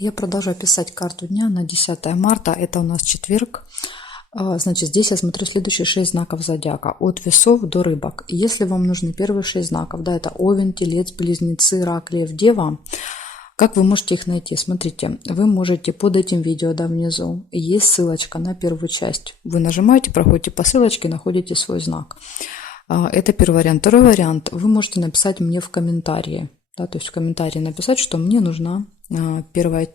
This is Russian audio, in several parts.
Я продолжаю писать карту дня на 10 марта. Это у нас четверг. Значит, здесь я смотрю следующие 6 знаков зодиака. От весов до рыбок. И если вам нужны первые 6 знаков, да, это Овен, Телец, Близнецы, Рак, Лев, Дева. Как вы можете их найти? Смотрите, вы можете под этим видео, да, внизу, есть ссылочка на первую часть. Вы нажимаете, проходите по ссылочке, находите свой знак. Это первый вариант. Второй вариант. Вы можете написать мне в комментарии. Да, то есть в комментарии написать, что мне нужна первая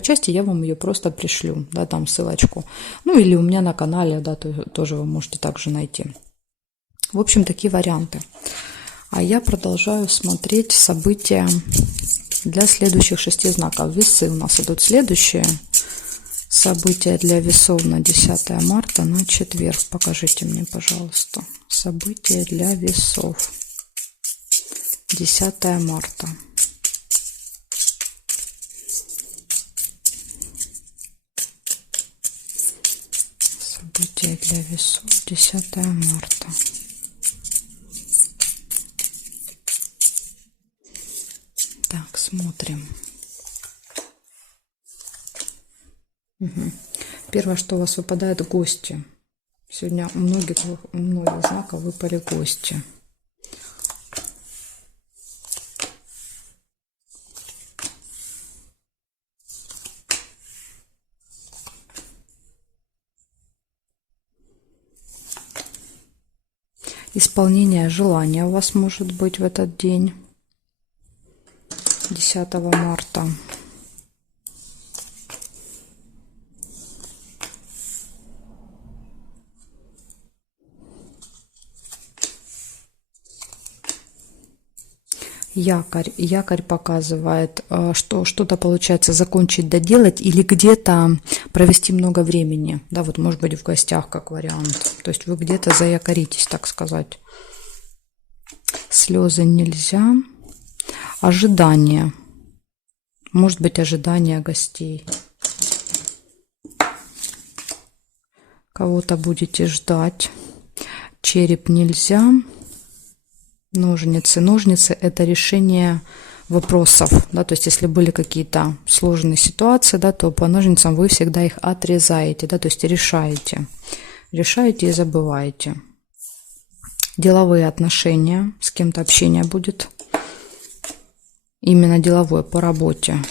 часть, и я вам ее просто пришлю, да, там ссылочку. Ну или у меня на канале, да, тоже вы можете также найти. В общем, такие варианты. А я продолжаю смотреть события для следующих 6 знаков. Весы у нас идут следующие. События для весов на 10 марта, на четверг. Покажите мне, пожалуйста. События для весов. 10 марта. События для весов. 10 марта. Так, смотрим. Угу. Первое, что у вас выпадает, гости. Сегодня у многих знаков выпали гости. Исполнение желания у вас может быть в этот день, 10 марта. Якорь. Якорь показывает, что что-то получается закончить, доделать или где-то провести много времени. Да, вот может быть в гостях как вариант. То есть вы где-то заякоритесь, так сказать. Слезы нельзя. Ожидание. Может быть ожидание гостей. Кого-то будете ждать. Череп нельзя. Ножницы. Ножницы – это решение вопросов, да, то есть если были какие-то сложные ситуации, да, то по ножницам вы всегда их отрезаете, да, то есть решаете и забываете. Деловые отношения, с кем-то общение будет, именно деловое, по работе.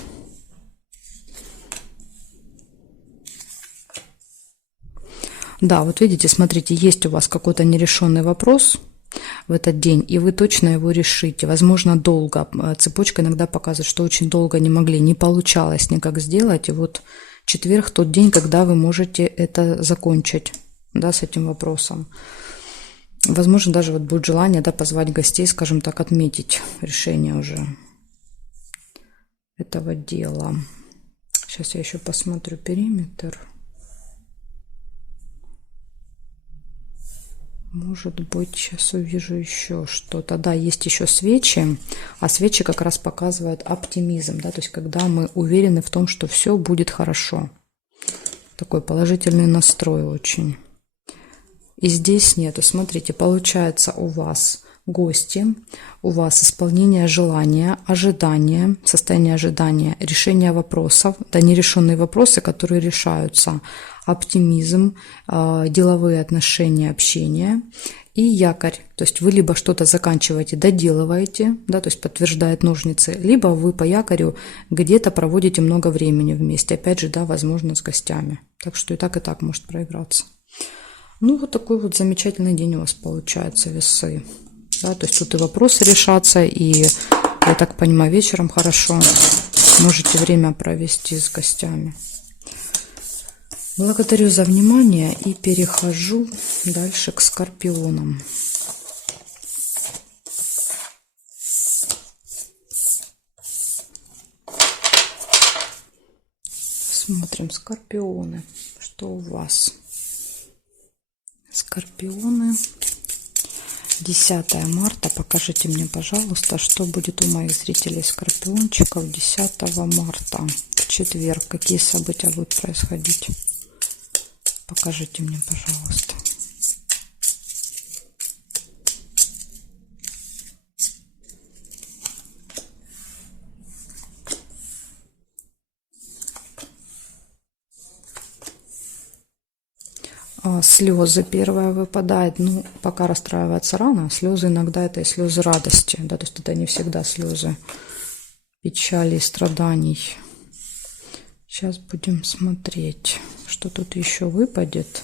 Да, вот видите, смотрите, есть у вас какой-то нерешенный вопрос в этот день, и вы точно его решите. Возможно, долго. Цепочка иногда показывает, что очень долго не могли, не получалось никак сделать. И вот четверг тот день, когда вы можете это закончить, да, с этим вопросом. Возможно, даже вот будет желание, да, позвать гостей, скажем так, отметить решение уже этого дела. Сейчас я еще посмотрю периметр. Может быть, сейчас увижу еще что-то. Да, есть еще свечи, а свечи как раз показывают оптимизм, да, то есть когда мы уверены в том, что все будет хорошо. Такой положительный настрой очень. И здесь нету. Смотрите, получается у вас гости, у вас исполнение желания, ожидание, состояние ожидания, решение вопросов, да, нерешенные вопросы, которые решаются, оптимизм, деловые отношения, общение и якорь. То есть вы либо что-то заканчиваете, доделываете, да, то есть подтверждает ножницы, либо вы по якорю где-то проводите много времени вместе. Опять же, да, возможно, с гостями. Так что и так может проиграться. Ну, вот такой вот замечательный день у вас получается, весы. Да, то есть тут и вопросы решатся, и, я так понимаю, вечером хорошо можете время провести с гостями. Благодарю за внимание и перехожу дальше к скорпионам. Смотрим, скорпионы, что у вас? Скорпионы. 10 марта. Покажите мне, пожалуйста, что будет у моих зрителей скорпиончиков 10 марта. В четверг. Какие события будут происходить? Покажите мне, пожалуйста. Слезы первое выпадает. Ну, пока расстраиваться рано. Слезы иногда это и слезы радости. Да, то есть это не всегда слезы печали и страданий. Сейчас будем смотреть, что тут еще выпадет.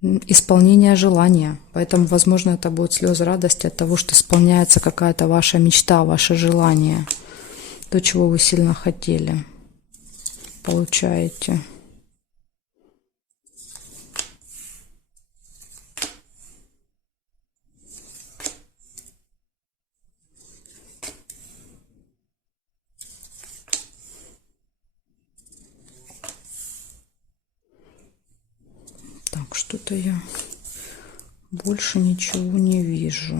Исполнение желания. Поэтому, возможно, это будут слезы радости от того, что исполняется какая-то ваша мечта, ваше желание. То, чего вы сильно хотели. Получаете. Так, что-то я больше ничего не вижу.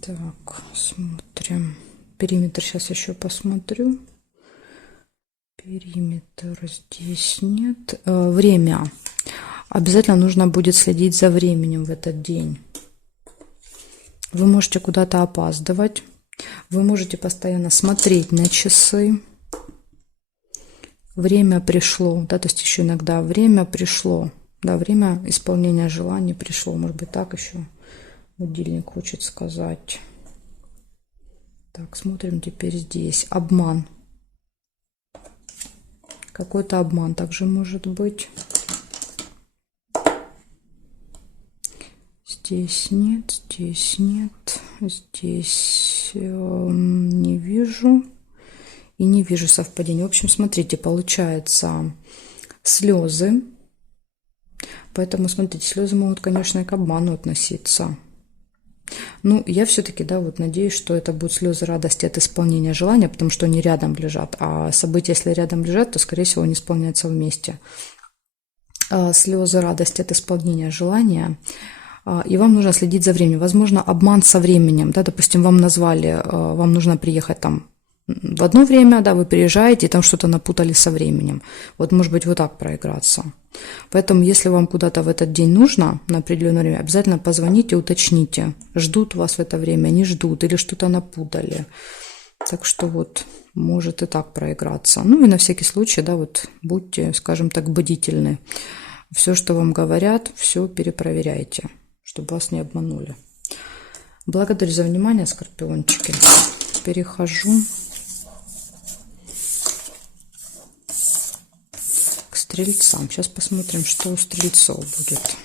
Так, смотрим. Периметр сейчас еще посмотрю. Периметр здесь нет. Время. Обязательно нужно будет следить за временем в этот день. Вы можете куда-то опаздывать. Вы можете постоянно смотреть на часы. Время пришло. Да, то есть еще иногда время пришло. Да, время исполнения желаний пришло. Может быть, так еще будильник хочет сказать. Так, смотрим теперь здесь. Обман. Какой-то обман также может быть. Здесь нет, здесь нет, здесь не вижу и не вижу совпадения. В общем, смотрите, получается слезы. Поэтому, смотрите, слезы могут, конечно, и к обману относиться. Ну, я все-таки, да, вот надеюсь, что это будут слезы радости от исполнения желания, потому что они рядом лежат. А события, если рядом лежат, то, скорее всего, они исполняются вместе. Слезы радости от исполнения желания. И вам нужно следить за временем. Возможно, обман со временем. Да, допустим, вам назвали, вам нужно приехать там в одно время, да, вы приезжаете, и там что-то напутали со временем. Вот, может быть, вот так проиграться. Поэтому, если вам куда-то в этот день нужно, на определенное время, обязательно позвоните, уточните, ждут вас в это время, не ждут, или что-то напутали. Так что вот, может и так проиграться. Ну и на всякий случай, да, вот будьте, скажем так, бдительны. Все, что вам говорят, все перепроверяйте, чтобы вас не обманули. Благодарю за внимание, скорпиончики. Перехожу к стрельцам. Сейчас посмотрим, что у стрельцов будет.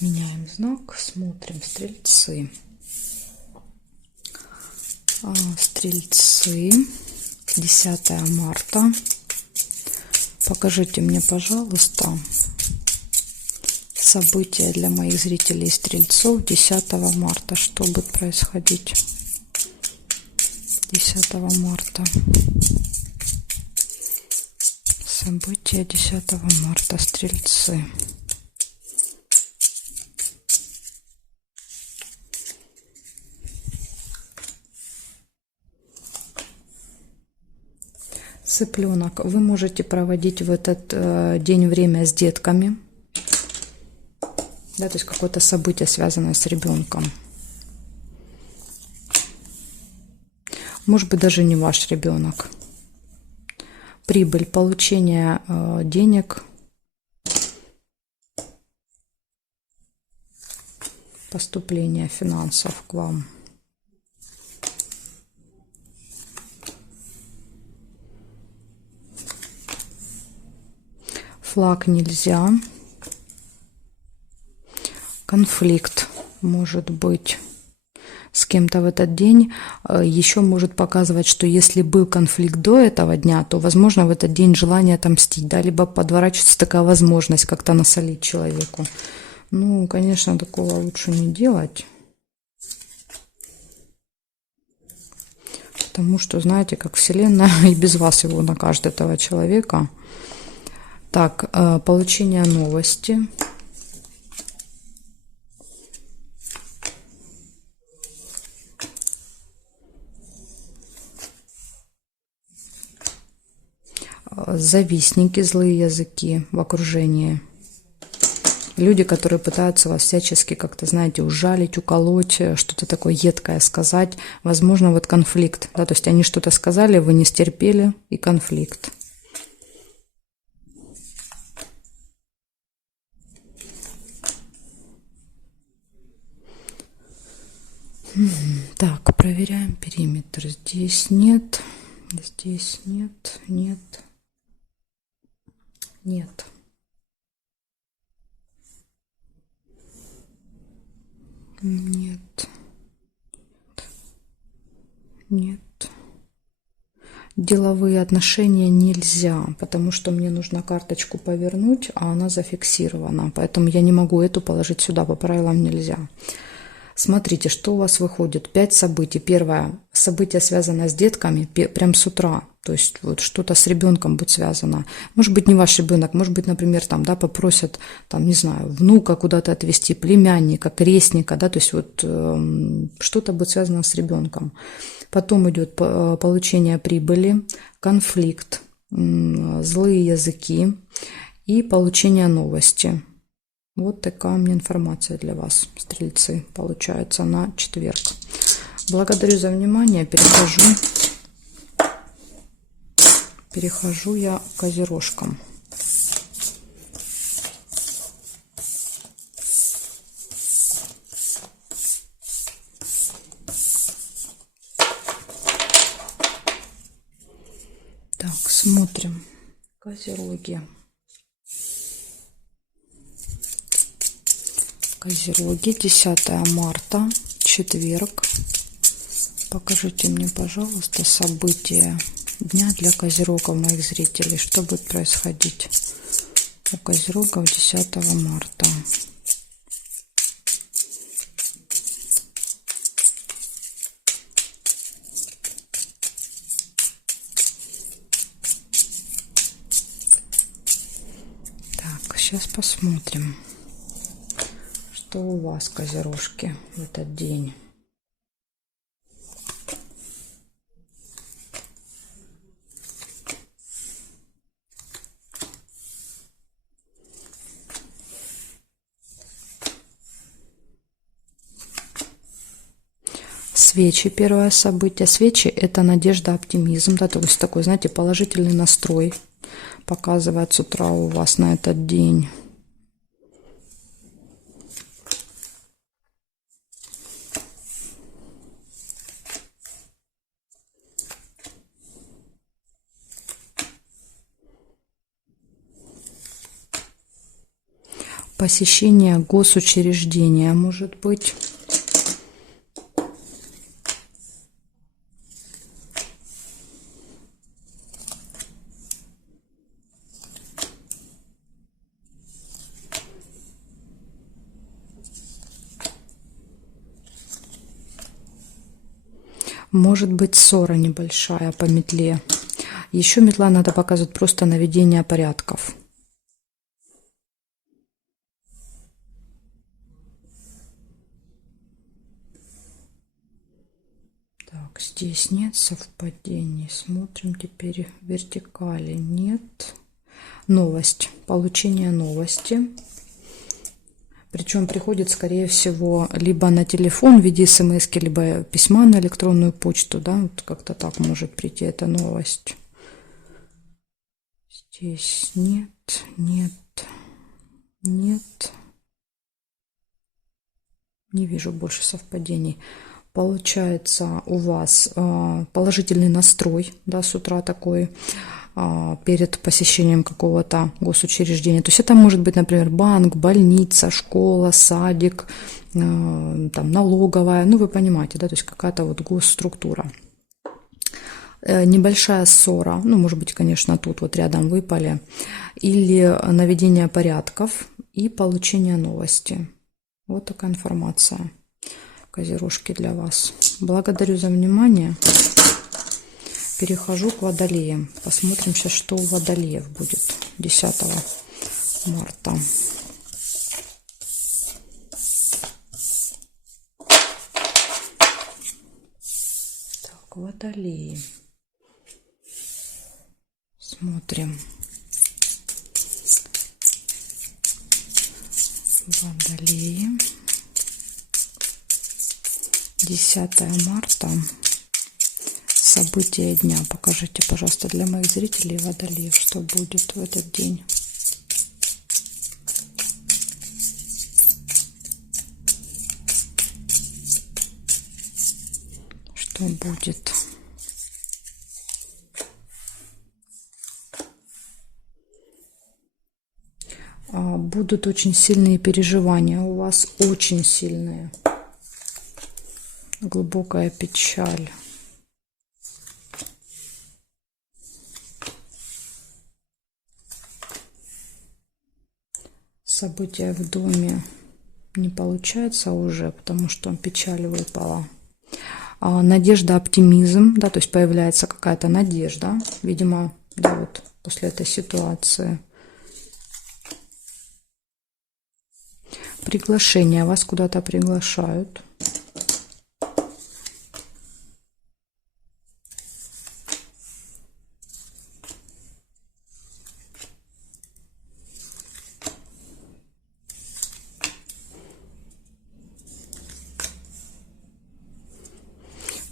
Меняем знак, смотрим стрельцы. Стрельцы, 10 марта. Покажите мне, пожалуйста, события для моих зрителей стрельцов 10 марта. Что будет происходить 10 марта? События 10 марта, стрельцы. Цыпленок. Вы можете проводить в этот день время с детками. Да, то есть какое-то событие, связанное с ребенком. Может быть, даже не ваш ребенок. Прибыль, получение денег. Поступление финансов к вам. Флаг нельзя. Конфликт может быть с кем-то в этот день. Еще может показывать, что если был конфликт до этого дня, то, возможно, в этот день желание отомстить, да, либо подворачивается такая возможность как-то насолить человеку. Ну, конечно, такого лучше не делать. Потому что, знаете, как Вселенная и без вас его накажет, этого человека. Так, получение новости. Завистники, злые языки в окружении. Люди, которые пытаются вас всячески как-то, знаете, ужалить, уколоть, что-то такое едкое сказать. Возможно, вот конфликт. Да, то есть они что-то сказали, вы не стерпели, и конфликт. Так, проверяем периметр. Здесь нет, здесь нет, нет, нет. Нет. Нет. Деловые отношения нельзя, потому что мне нужно карточку повернуть, а она зафиксирована. Поэтому я не могу эту положить сюда, по правилам нельзя. Смотрите, что у вас выходит. 5 событий. Первое. Событие связано с детками прям с утра. То есть вот что-то с ребенком будет связано. Может быть, не ваш ребенок, может быть, например, там, да, попросят, там, не знаю, внука куда-то отвезти, племянника, крестника, да, то есть вот что-то будет связано с ребенком. Потом идет получение прибыли, конфликт, злые языки и получение новости. Вот такая у меня информация для вас, стрельцы, получается на четверг. Благодарю за внимание. Перехожу я к козерожкам. Так, смотрим. Козероги. Козероги, 10 марта, четверг. Покажите мне, пожалуйста, события дня для козерогов, моих зрителей. Что будет происходить у козерогов 10 марта? Так, сейчас посмотрим, что у вас, козерожки, в этот день. Свечи, первое событие. Свечи – это надежда, оптимизм, да, то есть такой, знаете, положительный настрой показывает с утра у вас на этот день. Посещение госучреждения может быть. Может быть ссора небольшая по метле. Еще метла надо показывать просто наведение порядков. Так, здесь нет совпадений. Смотрим теперь вертикали. Нет. Новость. Получение новости. Причем приходит, скорее всего, либо на телефон в виде смс, либо письма на электронную почту. Да, вот как-то так может прийти эта новость. Здесь нет, нет, нет. Не вижу больше совпадений. Получается, у вас положительный настрой, да, с утра такой, перед посещением какого-то госучреждения. То есть это может быть, например, банк, больница, школа, садик, там, налоговая, ну вы понимаете, да, то есть какая-то вот госструктура. Небольшая ссора, ну, может быть, конечно, тут вот рядом выпали, или наведение порядков и получение новости. Вот такая информация, козерожки, для вас. Благодарю за внимание. Перехожу к водолеям. Посмотрим сейчас, что у водолеев будет 10 марта. Так, водолеи. Смотрим. Водолеи. 10 марта. События дня. Покажите, пожалуйста, для моих зрителей водолеев, что будет в этот день. Что будет? Будут очень сильные переживания у вас, очень сильные. Глубокая печаль. События в доме не получается уже, потому что печаль выпала. Надежда, оптимизм, да, то есть появляется какая-то надежда, видимо, да, вот после этой ситуации. Приглашение, вас куда-то приглашают.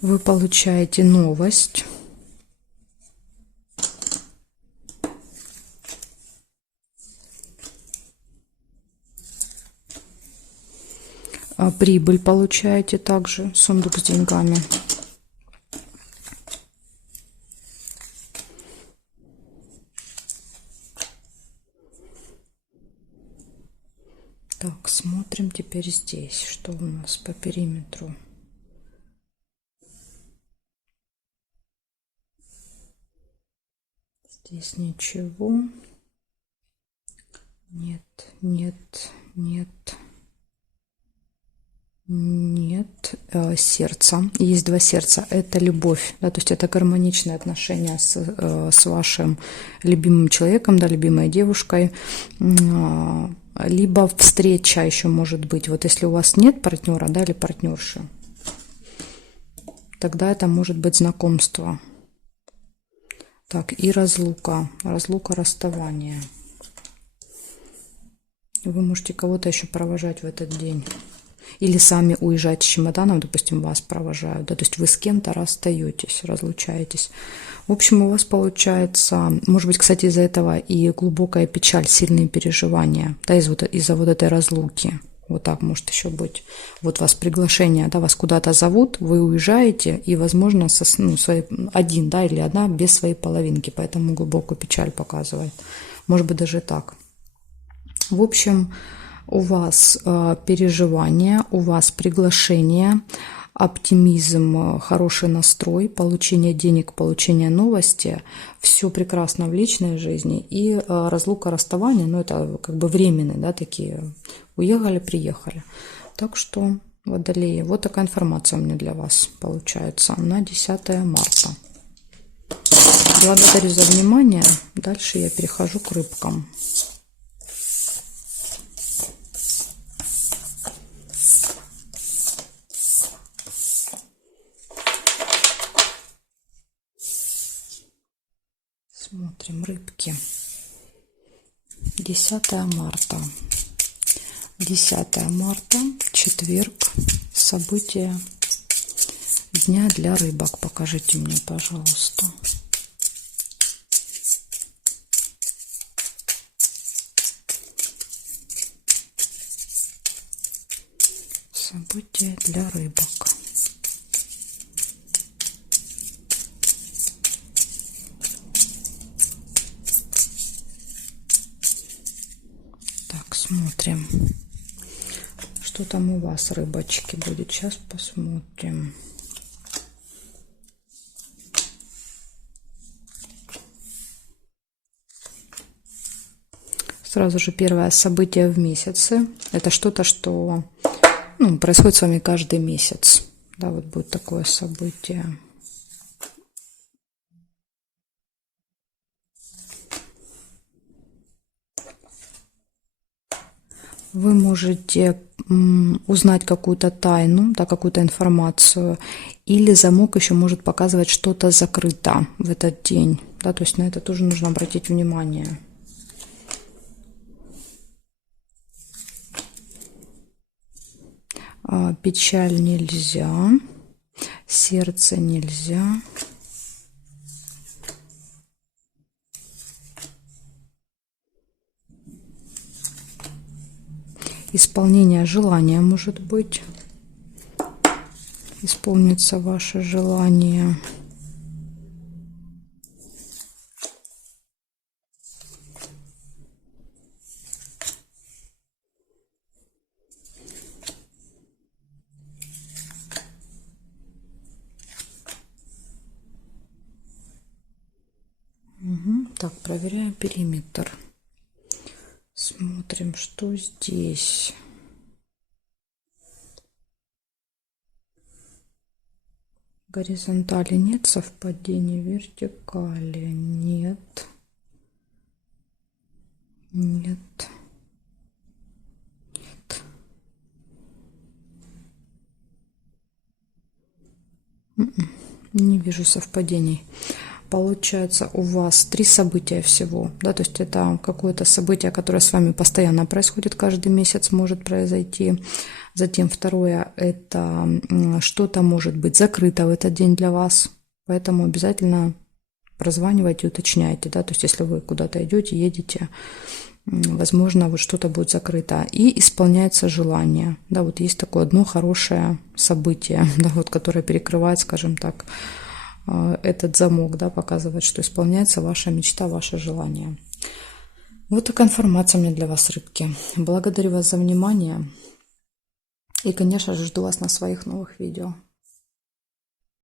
Вы получаете новость. Прибыль получаете также, сундук с деньгами. Так, смотрим теперь здесь, что у нас по периметру. Здесь ничего. Нет, нет, нет. Нет, сердца. Есть 2 сердца. Это любовь, да, то есть это гармоничные отношения с вашим любимым человеком, да, любимой девушкой. Либо встреча еще может быть. Вот если у вас нет партнера, да, или партнерши, тогда это может быть знакомство. Так, и разлука. Разлука, расставание. Вы можете кого-то еще провожать в этот день. Или сами уезжать с чемоданом, допустим, вас провожают. Да, то есть вы с кем-то расстаетесь, разлучаетесь. В общем, у вас получается, может быть, кстати, из-за этого и глубокая печаль, сильные переживания, да, из-за вот этой разлуки. Вот так может еще быть. Вот вас приглашение, да, вас куда-то зовут, вы уезжаете, и, возможно, один, да, или одна без своей половинки, поэтому глубокую печаль показывает. Может быть, даже так. В общем, у вас переживания, у вас приглашение, оптимизм, хороший настрой, получение денег, получение новости, все прекрасно в личной жизни, и разлука, расставание, ну это как бы временные, да, такие, уехали, приехали. Так что, водолеи, вот такая информация у меня для вас получается на 10 марта. Благодарю за внимание. Дальше я перехожу к рыбкам. Смотрим, рыбки. 10 марта. 10 марта, четверг. События дня для рыбок. Покажите мне, пожалуйста. События для рыбок. Смотрим, что там у вас, рыбочки, будет. Сейчас посмотрим. Сразу же первое событие в месяце. Это что-то, что происходит с вами каждый месяц. Да, вот будет такое событие. Вы можете узнать какую-то тайну, да, какую-то информацию, или замок еще может показывать что-то закрыто в этот день. Да, то есть на это тоже нужно обратить внимание. Печаль нельзя, сердце нельзя. Исполнение желания может быть. Исполнится ваше желание. Так, проверяем периметр. Смотрим, что здесь. Горизонтали нет совпадений, вертикали нет. Нет. Нет. Не вижу совпадений. Получается, у вас 3 события всего, да, то есть это какое-то событие, которое с вами постоянно происходит, каждый месяц может произойти. Затем второе, это что-то может быть закрыто в этот день для вас, поэтому обязательно прозванивайте, уточняйте, да, то есть если вы куда-то идете, едете, возможно, вот что-то будет закрыто. И исполняется желание, да, вот есть такое одно хорошее событие, да, вот, которое перекрывает, скажем так, этот замок, да, показывает, что исполняется ваша мечта, ваше желание. Вот такая информация у меня для вас, рыбки. Благодарю вас за внимание. И, конечно же, жду вас на своих новых видео.